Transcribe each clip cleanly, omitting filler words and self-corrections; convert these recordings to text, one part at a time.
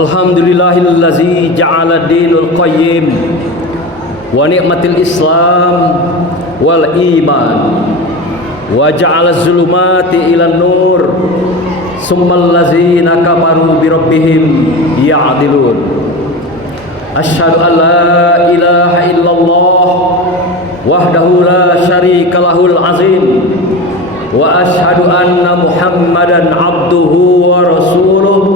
Alhamdulillahillazi ja'ala dinul qayyim wa ni'matil islam wal iman wa ja'ala zulumati ilan nur summal lazina kafaru bi rabbihim ya'dilun. Asyhadu an la ilaha illallah wahdahu la syarika lahul azim wa asyhadu anna muhammadan abduhu wa rasuluh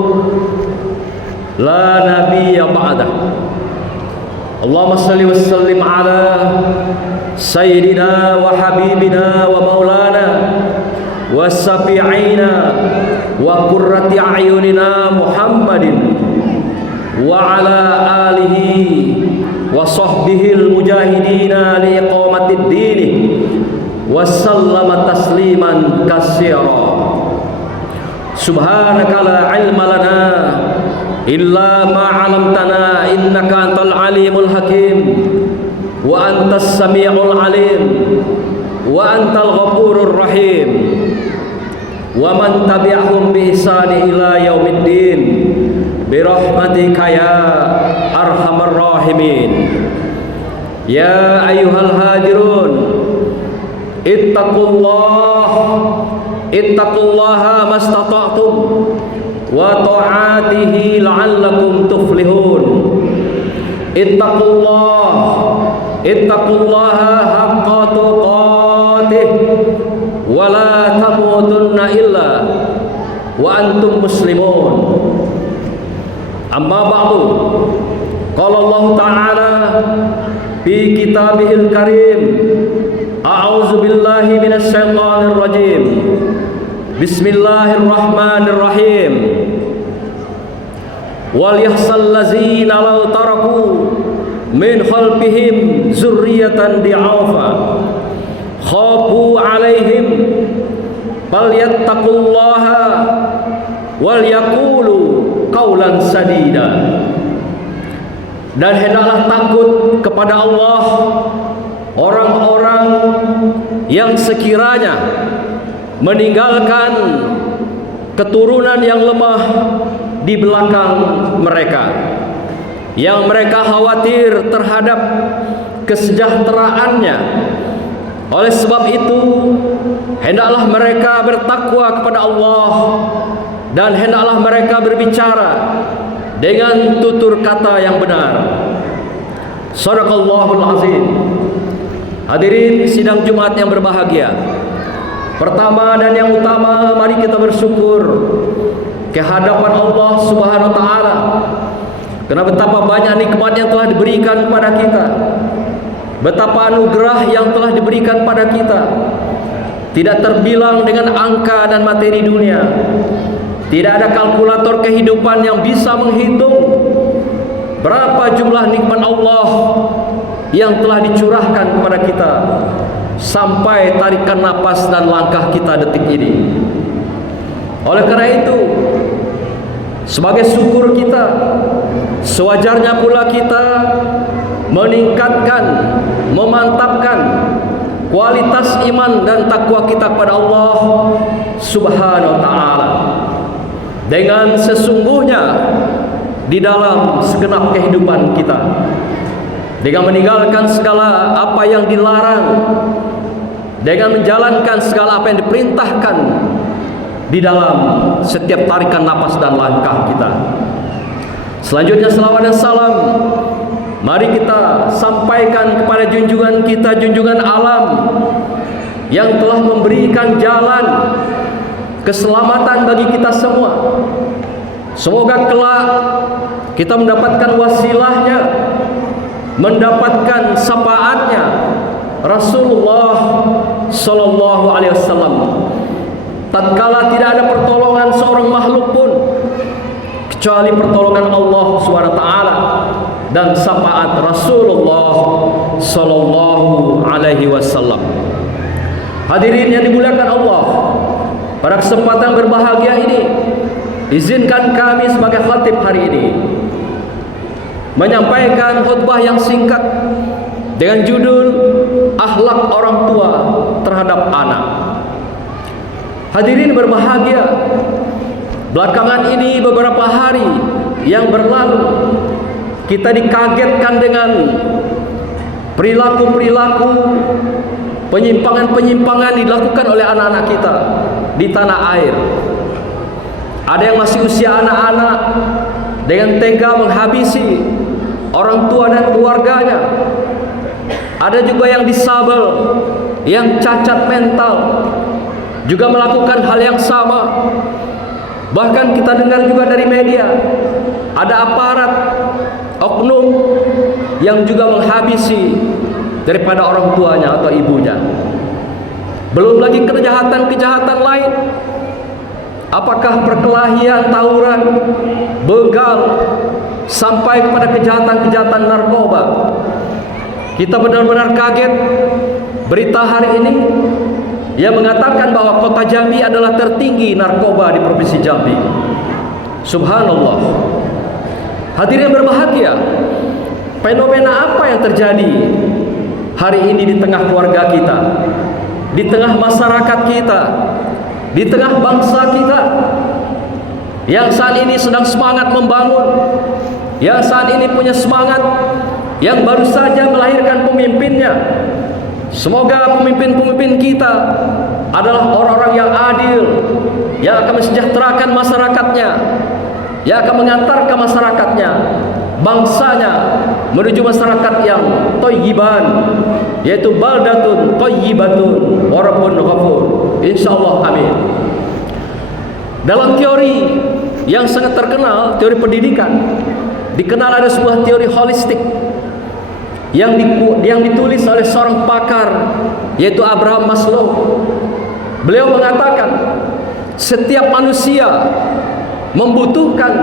la nabiyya ba'dah. Allahumma salli wa sallim ala sayyidina wa habibina wa maulana wa safi'ina wa qurrati a'yunina Muhammadin wa ala alihi wa sahbihil mujahidina li iqamatid dini wa sallama tasliman katsira. Subhanaka la ilma lana illa ma 'allamtana innaka antal alimul hakim wa antas samiul alim wa antal ghafurur rahim wa man tabi'ahum bi ihsani ila yaumiddin bi rahmatika ya arhamar rahimin. Ya ayyuhal hadirun ittaqullaha mastata'tum wa ta'atihi la'allakum tuflihun. Ittaqullaha haqqa tuqatih wa la tamutunna illa wa antum muslimun. Amma ba'du, qala Allah ta'ala fi kitabihil karim, a'udzu billahi minasy syaithanir rajim. Bismillahirrahmanirrahim. Wal yahsal ladzina law taraku min khalfihim dzurriyyatan di'afa khafu 'alaihim falyattaqullaha wal yaqulu qaulan sadida. Dan hendaklah takut kepada Allah orang-orang yang sekiranya meninggalkan keturunan yang lemah di belakang mereka, yang mereka khawatir terhadap kesejahteraannya. Oleh sebab itu, hendaklah mereka bertakwa kepada Allah dan hendaklah mereka berbicara dengan tutur kata yang benar. Shadaqallahul azim. Hadirin sidang Jumat yang berbahagia, pertama dan yang utama, mari kita bersyukur ke hadapan Allah Subhanahu wa taala karena betapa banyak nikmat yang telah diberikan kepada kita, betapa anugerah yang telah diberikan pada kita, tidak terbilang dengan angka dan materi dunia. Tidak ada kalkulator kehidupan yang bisa menghitung berapa jumlah nikmat Allah yang telah dicurahkan kepada kita sampai tarikan napas dan langkah kita detik ini. Oleh karena itu, sebagai syukur kita, sewajarnya pula kita meningkatkan, memantapkan kualitas iman dan takwa kita kepada Allah Subhanahu wa taala. Dengan sesungguhnya di dalam segenap kehidupan kita, dengan meninggalkan segala apa yang dilarang, dengan menjalankan segala apa yang diperintahkan di dalam setiap tarikan napas dan langkah kita. Selanjutnya selawat dan salam mari kita sampaikan kepada junjungan kita, junjungan alam yang telah memberikan jalan keselamatan bagi kita semua. Semoga kelak kita mendapatkan wasilahnya, mendapatkan syafaatnya Rasulullah sallallahu alaihi wasallam tatkala tidak ada pertolongan seorang kecuali pertolongan Allah SWT dan syafaat Rasulullah sallallahu alaihi wasallam. Hadirin yang dimuliakan Allah, pada kesempatan berbahagia ini, izinkan kami sebagai khatib hari ini menyampaikan khutbah yang singkat dengan judul Akhlak Orang Tua Terhadap Anak. Hadirin berbahagia, belakangan ini beberapa hari yang berlalu kita dikagetkan dengan perilaku-perilaku, penyimpangan-penyimpangan dilakukan oleh anak-anak kita di tanah air. Ada yang masih usia anak-anak dengan tega menghabisi orang tua dan keluarganya. Ada juga yang disabel, yang cacat mental, juga melakukan hal yang sama. Bahkan kita dengar juga dari media, ada aparat oknum yang juga menghabisi daripada orang tuanya atau ibunya. Belum lagi kejahatan-kejahatan lain. Apakah perkelahian, tawuran, begal, sampai kepada kejahatan-kejahatan narkoba. Kita benar-benar kaget berita hari ini yang mengatakan bahwa kota Jambi adalah tertinggi narkoba di provinsi Jambi. Subhanallah. Hadirin berbahagia, fenomena apa yang terjadi hari ini di tengah keluarga kita, di tengah masyarakat kita, di tengah bangsa kita yang saat ini sedang semangat membangun, yang saat ini punya semangat, yang baru saja melahirkan pemimpinnya. Semoga pemimpin-pemimpin kita adalah orang-orang yang adil, yang akan mensejahterakan masyarakatnya, yang akan mengantarkan masyarakatnya, bangsanya menuju masyarakat yang thayyiban, yaitu baldatun thayyibatun wa rabbun ghafur. Insyaallah, amin. Dalam teori yang sangat terkenal, teori pendidikan, dikenal ada sebuah teori holistik yang ditulis oleh seorang pakar, yaitu Abraham Maslow. Beliau mengatakan setiap manusia membutuhkan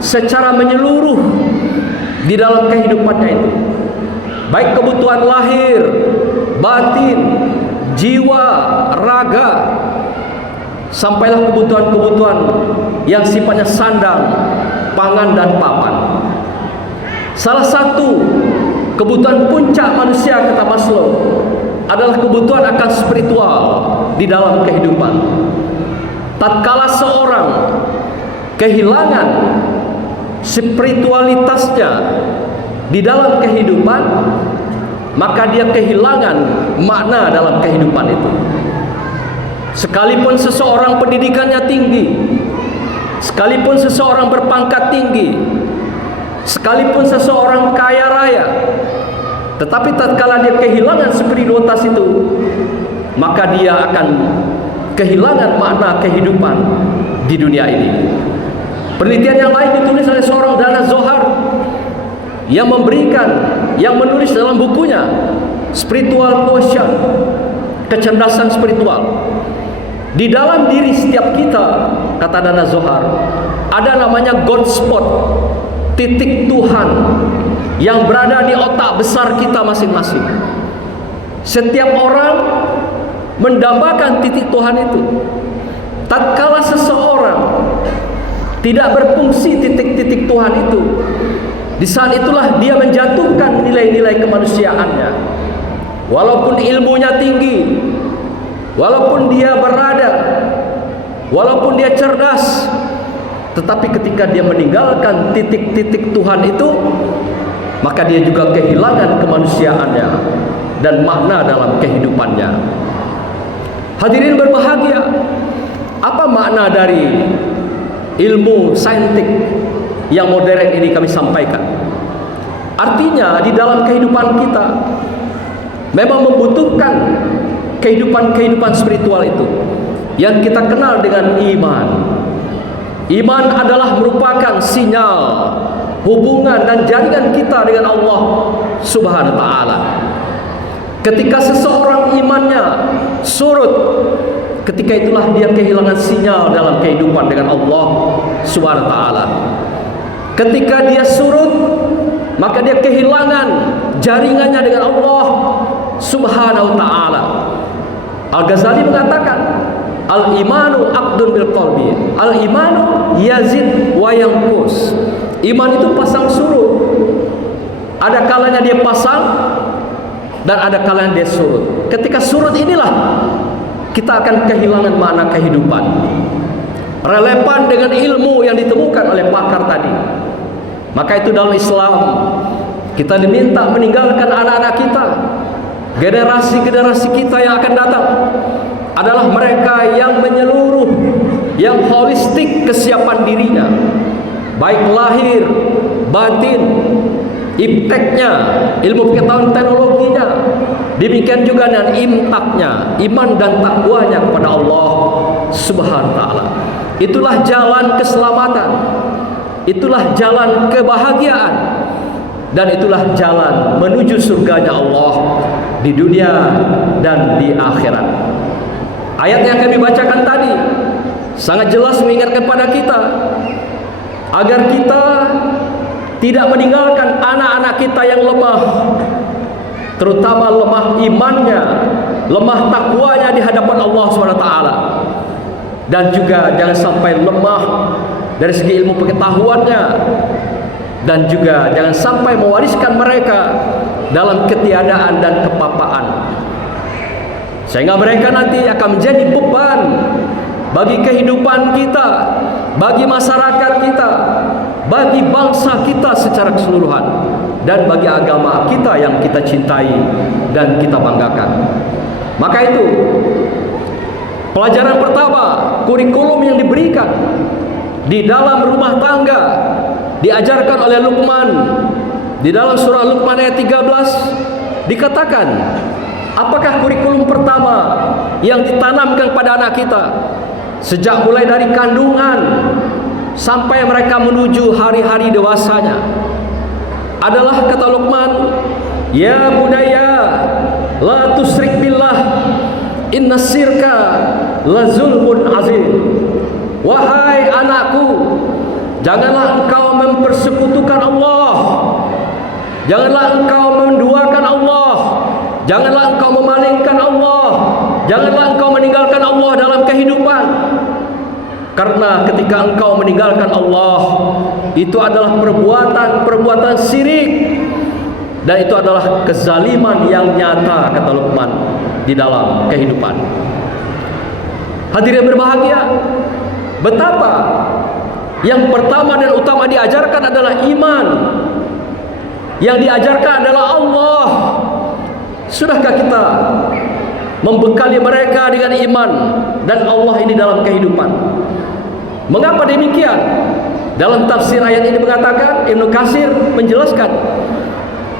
secara menyeluruh di dalam kehidupannya itu, baik kebutuhan lahir, batin, jiwa, raga, sampailah kebutuhan-kebutuhan yang sifatnya sandang, pangan dan papan. Salah satu kebutuhan puncak manusia, kata Maslow, adalah kebutuhan akan spiritual di dalam kehidupan. Tatkala seorang kehilangan spiritualitasnya di dalam kehidupan, maka dia kehilangan makna dalam kehidupan itu. Sekalipun seseorang pendidikannya tinggi, sekalipun seseorang berpangkat tinggi, sekalipun seseorang kaya raya, tetapi tatkala dia kehilangan spiritualitas itu, maka dia akan kehilangan makna kehidupan di dunia ini. Penelitian yang lain ditulis oleh seorang Dana Zohar yang menulis dalam bukunya Spiritual Quotient, kecerdasan spiritual. Di dalam diri setiap kita, kata Dana Zohar, ada namanya God spot, titik Tuhan yang berada di otak besar kita masing-masing. Setiap orang mendambakan titik Tuhan itu. Tatkala seseorang tidak berfungsi titik-titik Tuhan itu, di saat itulah dia menjatuhkan nilai-nilai kemanusiaannya. Walaupun ilmunya tinggi, walaupun dia berada, walaupun dia cerdas, tetapi ketika dia meninggalkan titik-titik Tuhan itu, maka dia juga kehilangan kemanusiaannya dan makna dalam kehidupannya. Hadirin berbahagia, apa makna dari ilmu saintik yang modern ini kami sampaikan? Artinya di dalam kehidupan kita memang membutuhkan kehidupan spiritual itu yang kita kenal dengan iman. Iman adalah merupakan sinyal hubungan dan jaringan kita dengan Allah Subhanahu wa taala. Ketika seseorang imannya surut, ketika itulah dia kehilangan sinyal dalam kehidupan dengan Allah Subhanahu wa taala. Ketika dia surut, maka dia kehilangan jaringannya dengan Allah Subhanahu wa taala. Al-Ghazali mengatakan, al-imanu aqdun bil qalbi. Al-imanu yazid wa yanqus. Iman itu pasang surut. Ada kalanya dia pasang dan ada kalanya dia surut. Ketika surut inilah kita akan kehilangan makna kehidupan. Relevan dengan ilmu yang ditemukan oleh pakar tadi. Maka itu dalam Islam kita diminta meninggalkan anak-anak kita, generasi-generasi kita yang akan datang adalah mereka yang menyeluruh, yang holistik kesiapan dirinya, baik lahir, batin, ipteknya, ilmu pengetahuan teknologinya, demikian juga dengan imtaknya, iman dan takwanya kepada Allah Subhanahu wa taala. Itulah jalan keselamatan, itulah jalan kebahagiaan, dan itulah jalan menuju surganya Allah di dunia dan di akhirat. Ayat yang kami bacakan tadi sangat jelas mengingatkan kepada kita agar kita tidak meninggalkan anak-anak kita yang lemah, terutama lemah imannya, lemah takwanya di hadapan Allah SWT, dan juga jangan sampai lemah dari segi ilmu pengetahuannya, dan juga jangan sampai mewariskan mereka dalam ketiadaan dan kepapaan, sehingga mereka nanti akan menjadi beban bagi kehidupan kita, bagi masyarakat kita, bagi bangsa kita secara keseluruhan, dan bagi agama kita yang kita cintai dan kita banggakan. Maka itu pelajaran pertama, kurikulum yang diberikan di dalam rumah tangga diajarkan oleh Luqman. Di dalam surah Luqman ayat 13 dikatakan, apakah kurikulum pertama yang ditanamkan pada anak kita sejak mulai dari kandungan sampai mereka menuju hari-hari dewasanya adalah, kata Luqman, ya bunayya la tusyrik billah inna syirka la zulmun azim. Wahai anakku, janganlah engkau mempersekutukan Allah, janganlah engkau menduakan Allah, janganlah engkau memalingkan Allah, janganlah engkau meninggalkan Allah dalam kehidupan. Karena ketika engkau meninggalkan Allah, itu adalah perbuatan syirik, dan itu adalah kezaliman yang nyata, kata Luqman, di dalam kehidupan. Hadirin berbahagia, betapa yang pertama dan utama diajarkan adalah iman. Yang diajarkan adalah Allah. Sudahkah kita membekali mereka dengan iman dan Allah ini dalam kehidupan? Mengapa demikian? Dalam tafsir ayat ini mengatakan, Ibnu Katsir menjelaskan,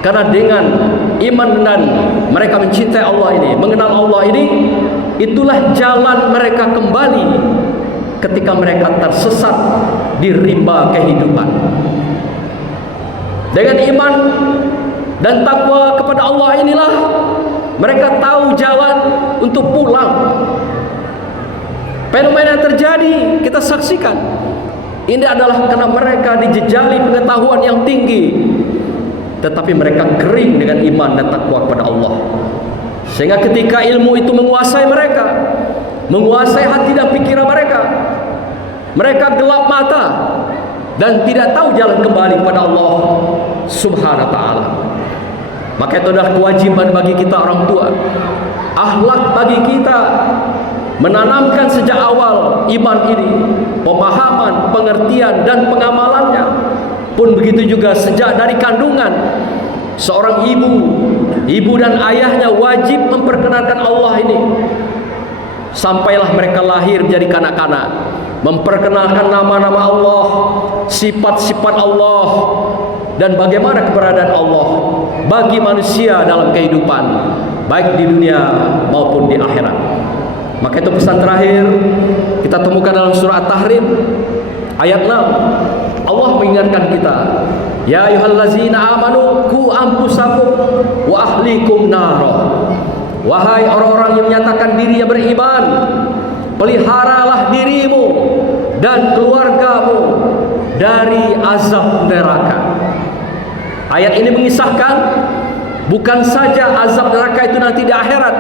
karena dengan iman dan mereka mencintai Allah ini, mengenal Allah ini, itulah jalan mereka kembali ketika mereka tersesat di rimba kehidupan. Dengan iman dan takwa kepada Allah inilah mereka tahu jalan untuk pulang. Fenomena yang terjadi kita saksikan, ini adalah karena mereka dijejali pengetahuan yang tinggi, tetapi mereka kering dengan iman dan takwa kepada Allah. Sehingga ketika ilmu itu menguasai mereka, menguasai hati dan pikiran mereka, mereka gelap mata dan tidak tahu jalan kembali kepada Allah Subhanahu wa taala. Maka itu adalah kewajiban bagi kita orang tua, akhlak bagi kita, menanamkan sejak awal iman ini, pemahaman, pengertian dan pengamalannya. Pun begitu juga sejak dari kandungan, seorang ibu dan ayahnya wajib memperkenalkan Allah ini, sampailah mereka lahir menjadi kanak-kanak, memperkenalkan nama-nama Allah, sifat-sifat Allah, dan bagaimana keberadaan Allah bagi manusia dalam kehidupan, baik di dunia maupun di akhirat. Maka itu pesan terakhir kita temukan dalam surah At-Tahrim ayat 6. Allah mengingatkan kita, ya ayyuhallazina amanu qu anfusakum wa ahlikum nara. Wahai orang-orang yang menyatakan dirinya beriman, peliharalah dirimu dan keluargamu dari azab neraka. Ayat ini mengisahkan bukan saja azab neraka itu nanti di akhirat,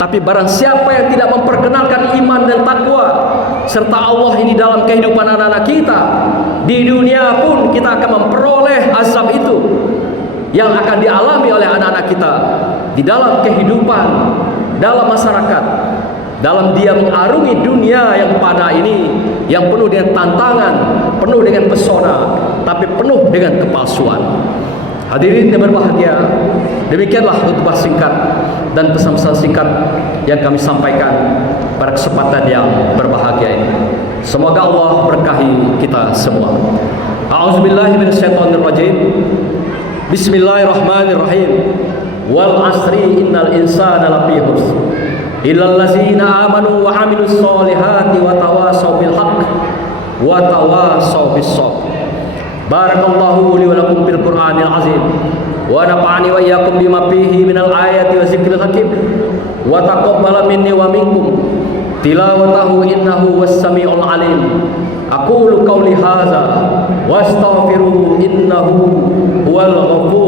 tapi barang siapa yang tidak memperkenalkan iman dan takwa serta Allah ini dalam kehidupan anak-anak kita, di dunia pun kita akan memperoleh azab itu yang akan dialami oleh anak-anak kita di dalam kehidupan, dalam masyarakat, dalam dia mengarungi dunia yang fana ini, yang penuh dengan tantangan, penuh dengan pesona, tapi penuh dengan kepalsuan. Hadirin yang berbahagia, demikianlah khutbah singkat dan pesan-pesan singkat yang kami sampaikan pada kesempatan yang berbahagia ini. Semoga Allah berkahi kita semua. A'udzubillahi minasyaitonirrajim. Bismillahirrahmanirrahim. Wal asri innal insana lafi khusr illal ladzina amanu wa 'amilus solihati wa tawasaw bil haqq wa tawasaw bis sabr. Barakallahu li wa lakum bil Qur'anil azim wa nafa'ani wa iyyakum bima fihi minal ayati wa zikril hakim wa taqabbala minni wa minkum tilawatahu innahu was-sami'ul alim. Aqulu qawli hadza wa astaghfiru innahu huwal ghafur